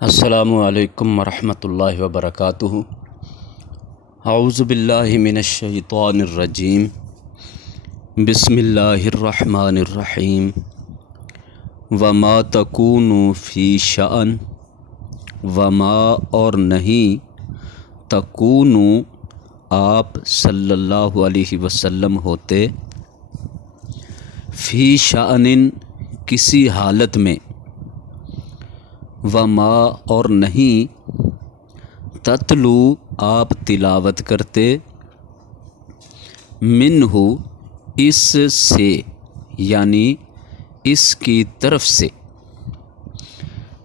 السلام علیکم ورحمۃ اللہ وبرکاتہ۔ اعوذ باللہ من الشیطان الرجیم، بسم اللہ الرحمن الرحیم۔ وما تکون فی شأن، وما اور نہیں، تکون آپ صلی اللہ علیہ وسلم ہوتے، فی شأن کسی حالت میں، وما اور نہیں، تتلو آپ تلاوت کرتے، منہ اس سے یعنی اس کی طرف سے،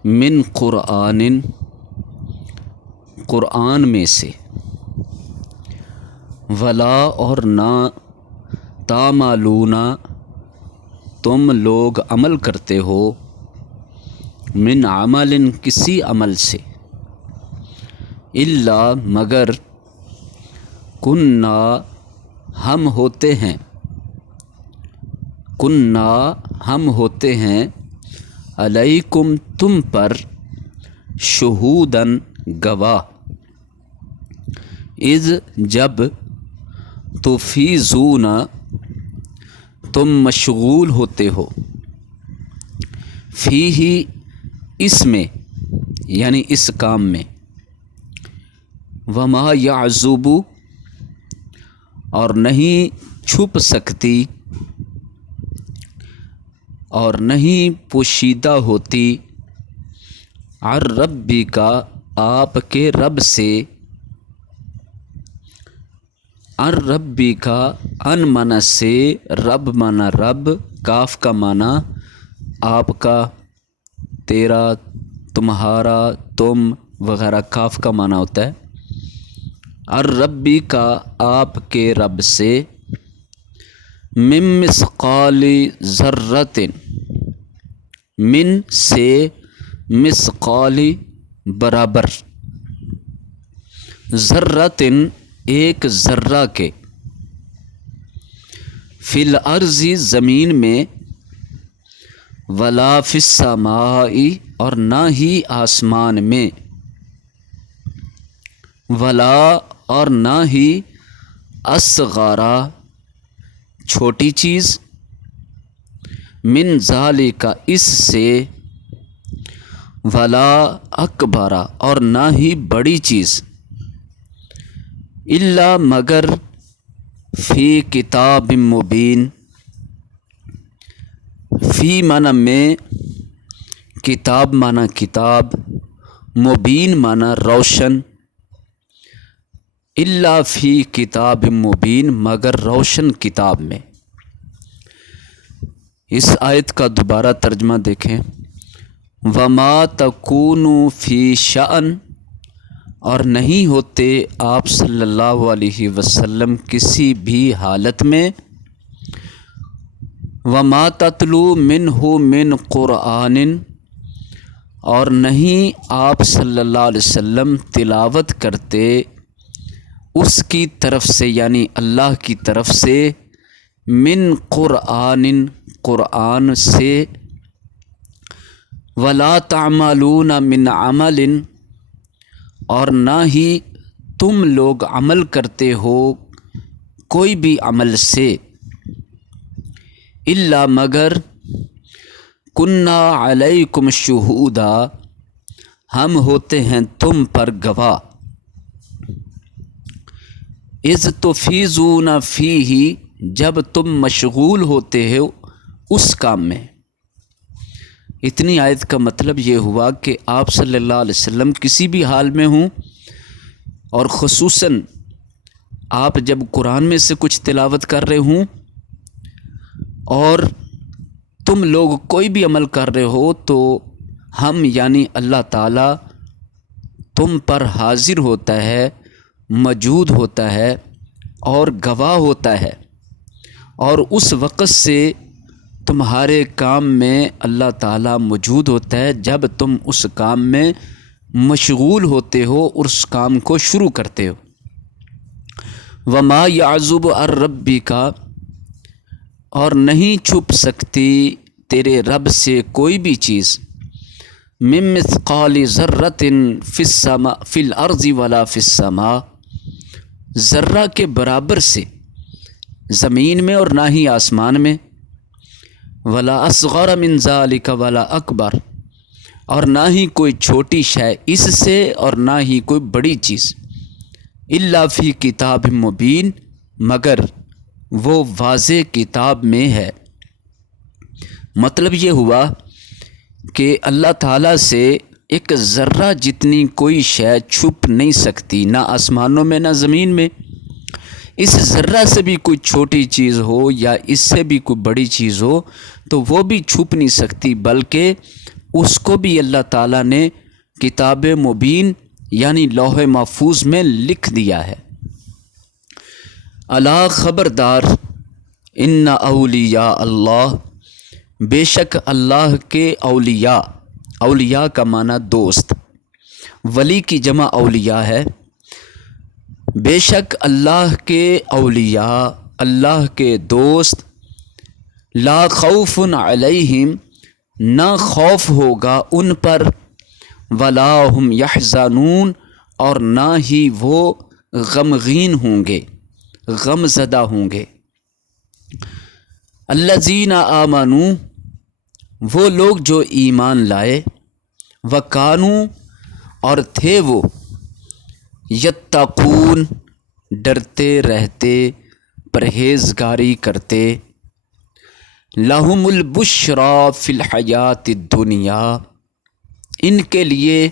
من قرآن قرآن میں سے، ولا اور نہ، تعملون تم لوگ عمل کرتے ہو، من عمل کسی عمل سے، الا مگر، کننا ہم ہوتے ہیں، کننا ہم ہوتے ہیں، علیکم تم پر، شہوداً گواہ، اذ جب، تفیضون تم مشغول ہوتے ہو، فیہ اس میں یعنی اس کام میں، وما یعزب اور نہیں چھپ سکتی اور نہیں پوشیدہ ہوتی، عن ربک آپ کے رب سے، عن ربک ان معنی سے، رب معنی رب، کاف کا معنی آپ کا، تیرا، تمہارا، تم وغیرہ کاف کا معنی ہوتا ہے، الربی کا آپ کے رب سے، من مثقال ذرۃ من سے، مثقال برابر، ذرۃ ایک ذرہ کے، فی الارض زمین میں، ولا فی السماء اور نہ ہی آسمان میں، ولا اور نہ ہی، اصغرا چھوٹی چیز، من ذالک اس سے، ولا اکبر اور نہ ہی بڑی چیز، الا مگر، فی کتاب مبین، فی معنی میں، کتاب معنی کتاب، مبین معنی روشن، الا فی کتاب مبین مگر روشن کتاب میں۔ اس آیت کا دوبارہ ترجمہ دیکھیں، وما تکون فی شأن اور نہیں ہوتے آپ صلی اللہ علیہ وسلم کسی بھی حالت میں، وما تتلو منہ من قرآن اور نہیں آپ صلی اللہ علیہ وسلم تلاوت کرتے اس کی طرف سے یعنی اللہ کی طرف سے، من قرآن قرآن سے، ولا تعملون من عمل اور نہ ہی تم لوگ عمل کرتے ہو کوئی بھی عمل سے، الا مگر، کننا علیکم شہودا ہم ہوتے ہیں تم پر گواہ، اذ تفیضون فیہ جب تم مشغول ہوتے ہو اس کام میں۔ اتنی آیت کا مطلب یہ ہوا کہ آپ صلی اللہ علیہ وسلم کسی بھی حال میں ہوں، اور خصوصاً آپ جب قرآن میں سے کچھ تلاوت کر رہے ہوں اور تم لوگ کوئی بھی عمل کر رہے ہو، تو ہم یعنی اللہ تعالیٰ تم پر حاضر ہوتا ہے، موجود ہوتا ہے اور گواہ ہوتا ہے، اور اس وقت سے تمہارے کام میں اللہ تعالیٰ موجود ہوتا ہے جب تم اس کام میں مشغول ہوتے ہو اور اس کام کو شروع کرتے ہو۔ وما یعزب عن ربک اور نہیں چھپ سکتی تیرے رب سے کوئی بھی چیز، من مثقال ذرۃ فی السماء فی الارض ولا فی السماء، ذرہ کے برابر سے زمین میں اور نہ ہی آسمان میں، ولا اصغر من ذلک ولا اکبر، اور نہ ہی کوئی چھوٹی شے اس سے اور نہ ہی کوئی بڑی چیز، الا فی کتاب مبین، مگر وہ واضح کتاب میں ہے۔ مطلب یہ ہوا کہ اللہ تعالیٰ سے ایک ذرہ جتنی کوئی شے چھپ نہیں سکتی، نہ آسمانوں میں نہ زمین میں۔ اس ذرہ سے بھی کوئی چھوٹی چیز ہو یا اس سے بھی کوئی بڑی چیز ہو تو وہ بھی چھپ نہیں سکتی، بلکہ اس کو بھی اللہ تعالیٰ نے کتاب مبین یعنی لوح محفوظ میں لکھ دیا ہے۔ الا خبردار، ان اولیاء اللہ، بے شک اللہ کے اولیاء، اولیاء کا معنی دوست، ولی کی جمع اولیاء ہے۔ بے شک اللہ کے اولیاء، اللہ کے دوست، لا خوف علیہم، نہ خوف ہوگا ان پر، ولا ہم یحزنون، اور نہ ہی وہ غمگین ہوں گے، غم زدہ ہوں گے۔ الذین آمنوا، وہ لوگ جو ایمان لائے، وکانوا، اور تھے وہ، یتقون، ڈرتے رہتے، پرہیزگاری کرتے، لہم البشریٰ فی الحیات الدنیا، ان کے لیے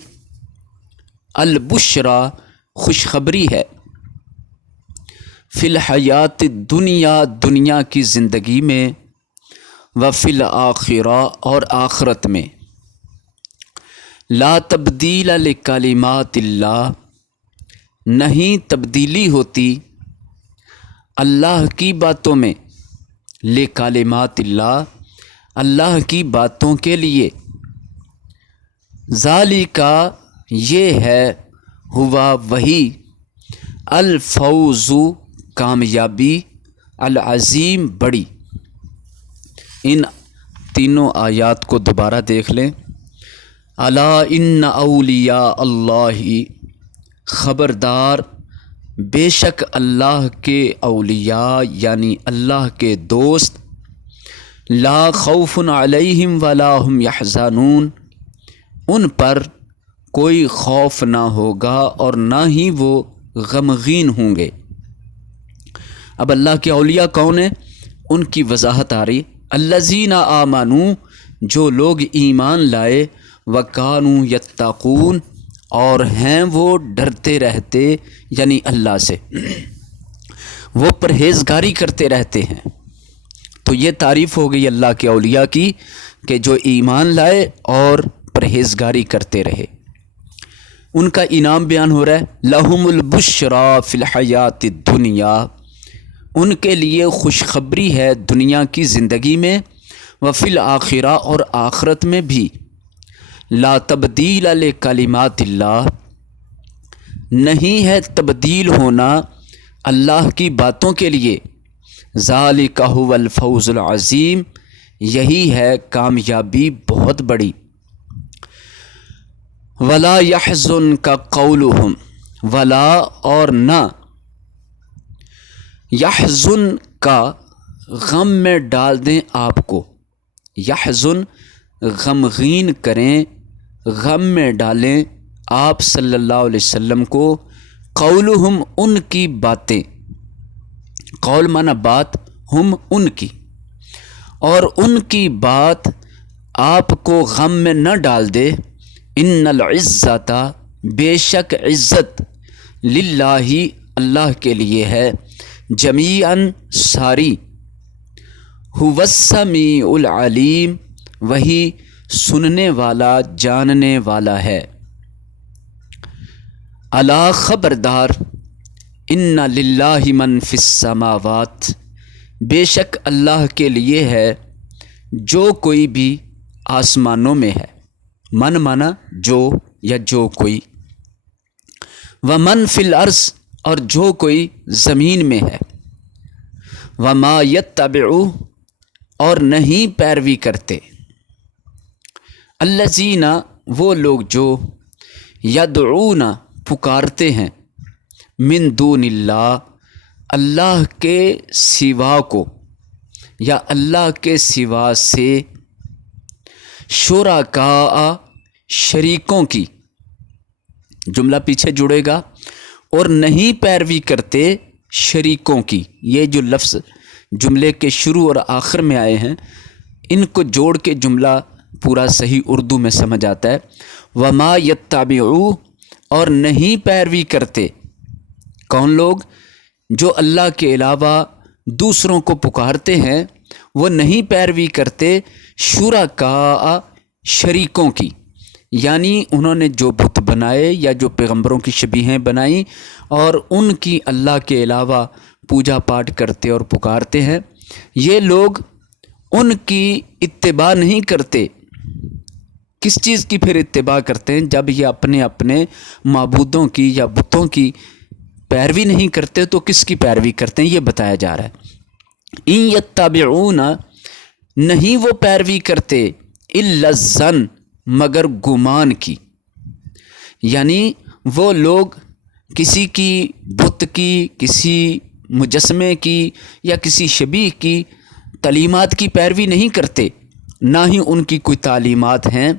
البشریٰ خوشخبری ہے، فی الحیات الدنیا، دنیا کی زندگی میں، وفی الآخرہ، اور آخرت میں، لا تبدیل لکلمات اللہ، نہیں تبدیلی ہوتی اللہ کی باتوں میں، لکلمات اللہ، اللہ کی باتوں کے لیے، ذالک، یہ ہے، ہوا وہی، الفوز، کامیابی، العظیم، بڑی۔ ان تینوں آیات کو دوبارہ دیکھ لیں۔ الا ان اولیاء اللہ، خبردار، بے شک اللہ کے اولیاء یعنی اللہ کے دوست، لا خوف علیہم ولا ہم یحزنون، ان پر کوئی خوف نہ ہوگا اور نہ ہی وہ غمگین ہوں گے۔ اب اللہ کے اولیاء کون ہیں؟ ان کی وضاحت آ رہی۔ الذین آمنوا، جو لوگ ایمان لائے، وکانوا یتقون، اور ہیں وہ ڈرتے رہتے یعنی اللہ سے، وہ پرہیزگاری کرتے رہتے ہیں۔ تو یہ تعریف ہو گئی اللہ کے اولیاء کی کہ جو ایمان لائے اور پرہیزگاری کرتے رہے۔ ان کا انعام بیان ہو رہا ہے، لہم البشریٰ فی الحیات الدنیا، ان کے لیے خوشخبری ہے دنیا کی زندگی میں، وفی الآخرہ، اور آخرت میں بھی، لا تبدیل لکلمات اللہ، نہیں ہے تبدیل ہونا اللہ کی باتوں کے لیے، ذالک ھو الفوز العظیم، یہی ہے کامیابی بہت بڑی۔ ولا یحزنک قولہم، ولا، اور نہ، یحزن کا، غم میں ڈال دیں آپ کو، یحزن، غمگین کریں، غم میں ڈالیں آپ صلی اللہ علیہ وسلم کو، قولہم، ان کی باتیں، قول معنی بات، ہم، ان کی، اور ان کی بات آپ کو غم میں نہ ڈال دے۔ ان العزت، بے شک عزت، للہ، اللہ کے لیے ہے، جمیعاً، ساری، هو السمیع العلیم، وہی سننے والا جاننے والا ہے۔ الا خبردار، ان للہ من فی السماوات، بے شک اللہ کے لیے ہے جو کوئی بھی آسمانوں میں ہے، من مانا جو یا جو کوئی، ومن فی الارض، اور جو کوئی زمین میں ہے، وما یتبع، اور نہیں پیروی کرتے، الذین، وہ لوگ جو یدعون پکارتے ہیں من دون اللہ اللہ کے سوا کو یا اللہ کے سوا سے شرکاء شریکوں کی، جملہ پیچھے جڑے گا، اور نہیں پیروی کرتے شریکوں کی۔ یہ جو لفظ جملے کے شروع اور آخر میں آئے ہیں ان کو جوڑ کے جملہ پورا صحیح اردو میں سمجھ آتا ہے۔ وما یتبعو، اور نہیں پیروی کرتے کون لوگ؟ جو اللہ کے علاوہ دوسروں کو پکارتے ہیں وہ نہیں پیروی کرتے شرکاء شریکوں کی، یعنی انہوں نے جو بت بنائے یا جو پیغمبروں کی شبیہیں بنائیں اور ان کی اللہ کے علاوہ پوجا پاٹ کرتے اور پکارتے ہیں، یہ لوگ ان کی اتباع نہیں کرتے۔ کس چیز کی پھر اتباع کرتے ہیں؟ جب یہ اپنے اپنے معبودوں کی یا بتوں کی پیروی نہیں کرتے تو کس کی پیروی کرتے ہیں یہ بتایا جا رہا ہے۔ ان یتبعون، نہیں وہ پیروی کرتے، الا الظن، مگر گمان کی، یعنی وہ لوگ کسی کی بت کی، کسی مجسمے کی یا کسی شبیہ کی تعلیمات کی پیروی نہیں کرتے، نہ ہی ان کی کوئی تعلیمات ہیں،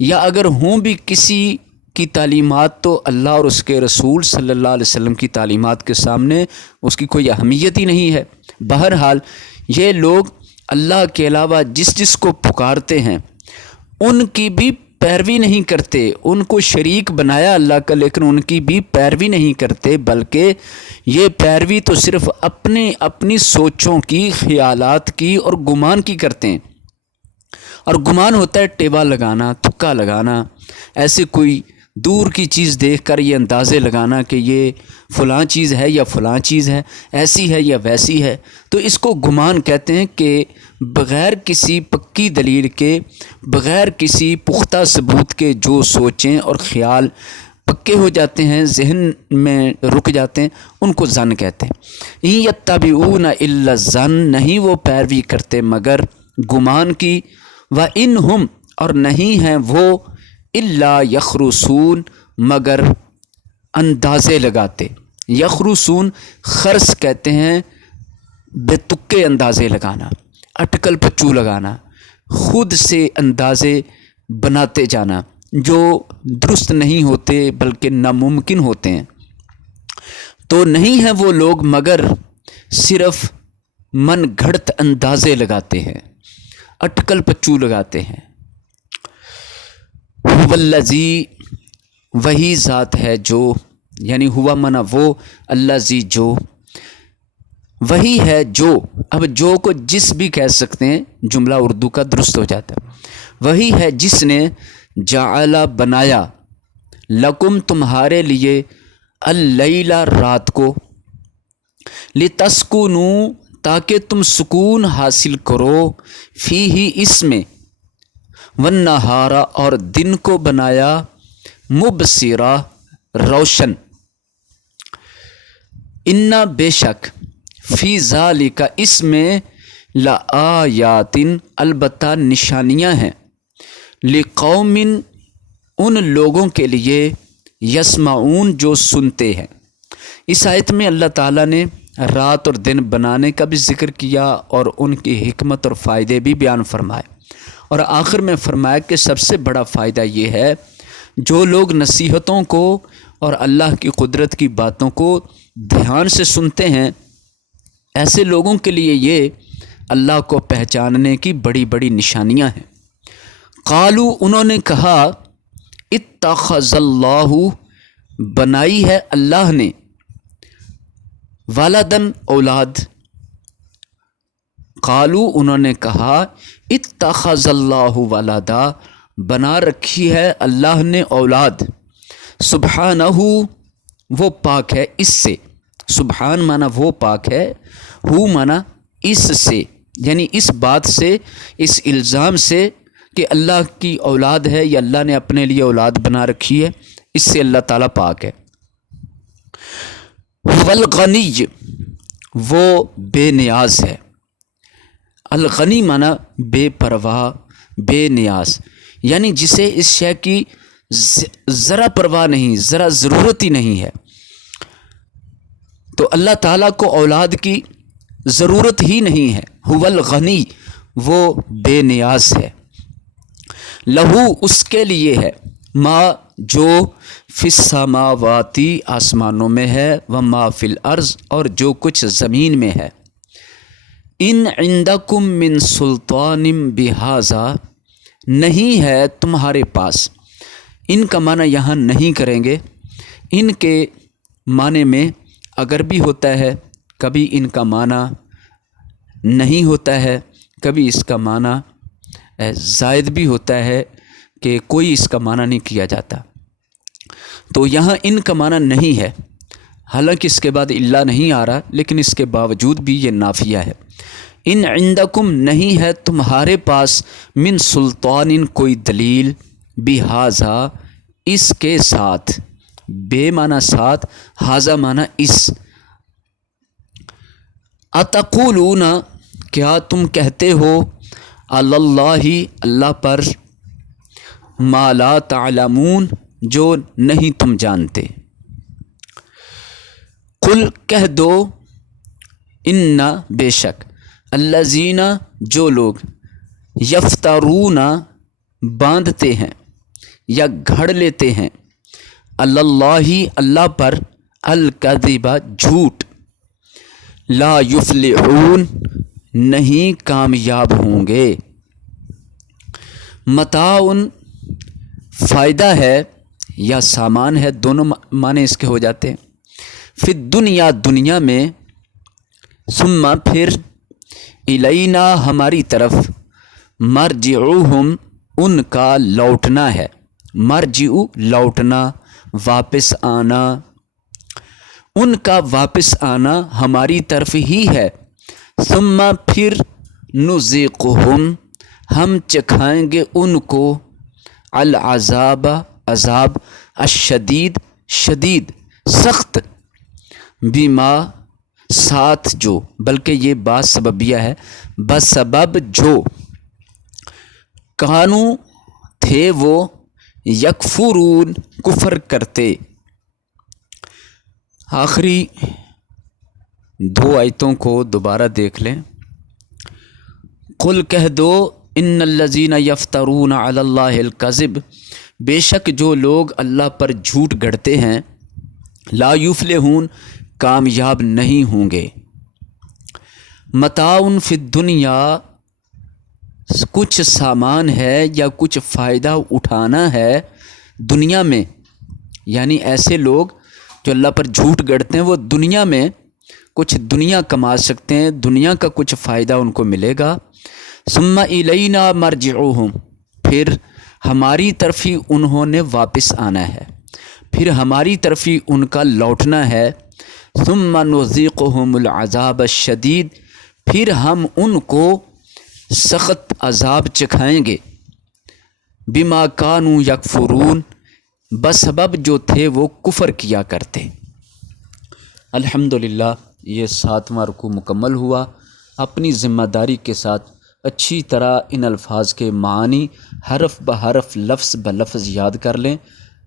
یا اگر ہوں بھی کسی کی تعلیمات تو اللہ اور اس کے رسول صلی اللہ علیہ وسلم کی تعلیمات کے سامنے اس کی کوئی اہمیت ہی نہیں ہے۔ بہرحال یہ لوگ اللہ کے علاوہ جس کو پکارتے ہیں ان کی بھی پیروی نہیں کرتے، ان کو شریک بنایا اللہ کا لیکن ان کی بھی پیروی نہیں کرتے، بلکہ یہ پیروی تو صرف اپنی سوچوں کی، خیالات کی اور گمان کی کرتے ہیں۔ اور گمان ہوتا ہے ٹیوا لگانا، تکا لگانا، ایسے کوئی دور کی چیز دیکھ کر یہ اندازے لگانا کہ یہ فلاں چیز ہے یا فلاں چیز ہے، ایسی ہے یا ویسی ہے، تو اس کو گمان کہتے ہیں کہ بغیر کسی پکی دلیل کے، بغیر کسی پختہ ثبوت کے جو سوچیں اور خیال پکے ہو جاتے ہیں، ذہن میں رک جاتے ہیں، ان کو ظن کہتے ہیں۔ ان یتبعون الا الظن، نہیں وہ پیروی کرتے مگر گمان کی، وَإِنْهُمْ، اور نہیں ہیں وہ، الا یخرصون، مگر اندازے لگاتے۔ یخرصون خرص کہتے ہیں بے تکے اندازے لگانا، اٹکل پچو لگانا، خود سے اندازے بناتے جانا جو درست نہیں ہوتے بلکہ ناممکن ہوتے ہیں۔ تو نہیں ہیں وہ لوگ مگر صرف من گھڑت اندازے لگاتے ہیں، اٹکل پچو لگاتے ہیں۔ والذی، وہی ذات ہے جو، یعنی ہوا منا وہ، الذی جو، وہی ہے جو، اب جو کو جس بھی کہہ سکتے ہیں، جملہ اردو کا درست ہو جاتا ہے۔ وہی ہے جس نے جعل بنایا، لکم تمہارے لیے، اللیل رات کو، لتسکنوا تاکہ تم سکون حاصل کرو، فیہ اس میں، والنہار اور دن کو بنایا، مبصرا روشن، انا بے شک، فی ذالک اس میں، لآیات البتہ نشانیاں ہیں، لقوم ان لوگوں کے لیے، یسمعون جو سنتے ہیں۔ اس آیت میں اللہ تعالیٰ نے رات اور دن بنانے کا بھی ذکر کیا اور ان کی حکمت اور فائدے بھی بیان فرمائے، اور آخر میں فرمایا کہ سب سے بڑا فائدہ یہ ہے جو لوگ نصیحتوں کو اور اللہ کی قدرت کی باتوں کو دھیان سے سنتے ہیں، ایسے لوگوں کے لیے یہ اللہ کو پہچاننے کی بڑی بڑی نشانیاں ہیں۔ قالو، انہوں نے کہا، اتخذ اللہ، بنائی ہے اللہ نے، ولدن اولاد۔ قالو، انہوں نے کہا، اتخذ اللہ ولدا، بنا رکھی ہے اللہ نے اولاد، سبحانہ، وہ پاک ہے اس سے، سبحان مانا وہ پاک ہے، ہو مانا اس سے، یعنی اس بات سے، اس الزام سے کہ اللہ کی اولاد ہے یا اللہ نے اپنے لیے اولاد بنا رکھی ہے، اس سے اللہ تعالیٰ پاک ہے۔ والغنی، وہ بے نیاز ہے، الغنی مانا بے پرواہ، بے نیاز، یعنی جسے اس شے کی ذرا پرواہ نہیں، ذرا ضرورت ہی نہیں ہے، تو اللہ تعالیٰ کو اولاد کی ضرورت ہی نہیں ہے۔ هو الغنی، وہ بے نیاز ہے، لہو اس کے لیے ہے، ما جو فی السماواتی آسمانوں میں ہے، وما فی الارض اور جو کچھ زمین میں ہے۔ ان عندکم من سلطان بہذا، نہیں ہے تمہارے پاس، ان کا معنی یہاں نہیں کریں گے، ان کے معنی میں اگر بھی ہوتا ہے، کبھی ان کا معنی نہیں ہوتا ہے، کبھی اس کا معنی زائد بھی ہوتا ہے کہ کوئی اس کا معنی نہیں کیا جاتا، تو یہاں ان کا معنی نہیں ہے، حالانکہ اس کے بعد اللہ نہیں آ رہا، لیکن اس کے باوجود بھی یہ نافیہ ہے۔ ان عندکم، نہیں ہے تمہارے پاس، من سلطان کوئی دلیل، بہذا اس کے ساتھ، بے معنی ساتھ، ہذا معنی اس۔ اتقولون، کیا تم کہتے ہو، علی اللہ، اللہ پر، ما لا تعلمون، جو نہیں تم جانتے۔ قل، کہہ دو، ان، بے شک، الذین، جو لوگ، یفترون، باندھتے ہیں یا گھڑ لیتے ہیں، علی اللہ، اللہ پر، الکذب، جھوٹ، لا یفلحون، نہیں کامیاب ہوں گے۔ متاع، فائدہ ہے یا سامان ہے، دونوں معنی اس کے ہو جاتے ہیں، فی الدنیا، دنیا میں، ثم، پھر، الینا، ہماری طرف، مرجعوہم، ان کا لوٹنا ہے، مرجعو، لوٹنا، واپس آنا، ان کا واپس آنا ہماری طرف ہی ہے، ثم، پھر، نذیقہم، ہم چکھائیں گے ان کو، العذاب، عذاب، الشدید، شدید، سخت، بما، ساتھ جو، بلکہ یہ بات سببیہ ہے، بسبب جو، کانو، تھے وہ، یکفرون، کفر کرتے۔ آخری دو آیتوں کو دوبارہ دیکھ لیں۔ قل، کہہ دو، ان الذین یفترون علی اللہ الکذب، بے شک جو لوگ اللہ پر جھوٹ گڑھتے ہیں، لا یفلحون، کامیاب نہیں ہوں گے۔ متاع فی الدنیا، کچھ سامان ہے یا کچھ فائدہ اٹھانا ہے دنیا میں، یعنی ایسے لوگ جو اللہ پر جھوٹ گڑھتے ہیں وہ دنیا میں کچھ دنیا کما سکتے ہیں، دنیا کا کچھ فائدہ ان کو ملے گا۔ ثم الینا مرجعوہم، پھر ہماری طرف ہی انہوں نے واپس آنا ہے، پھر ہماری طرف ہی ان کا لوٹنا ہے۔ ثم نذیقہم العذاب الشدید، پھر ہم ان کو سخت عذاب چکھائیں گے، بما کانوا یکفرون، بسبب جو تھے وہ کفر کیا کرتے۔ الحمدللہ، یہ 7واں رکوع مکمل ہوا۔ اپنی ذمہ داری کے ساتھ اچھی طرح ان الفاظ کے معانی حرف بحرف، لفظ بلفظ یاد کر لیں،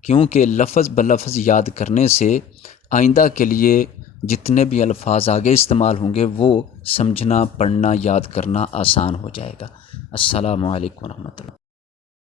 کیونکہ لفظ بلفظ یاد کرنے سے آئندہ کے لیے جتنے بھی الفاظ آگے استعمال ہوں گے وہ سمجھنا، پڑھنا، یاد کرنا آسان ہو جائے گا۔ السلام علیکم ورحمۃ اللہ۔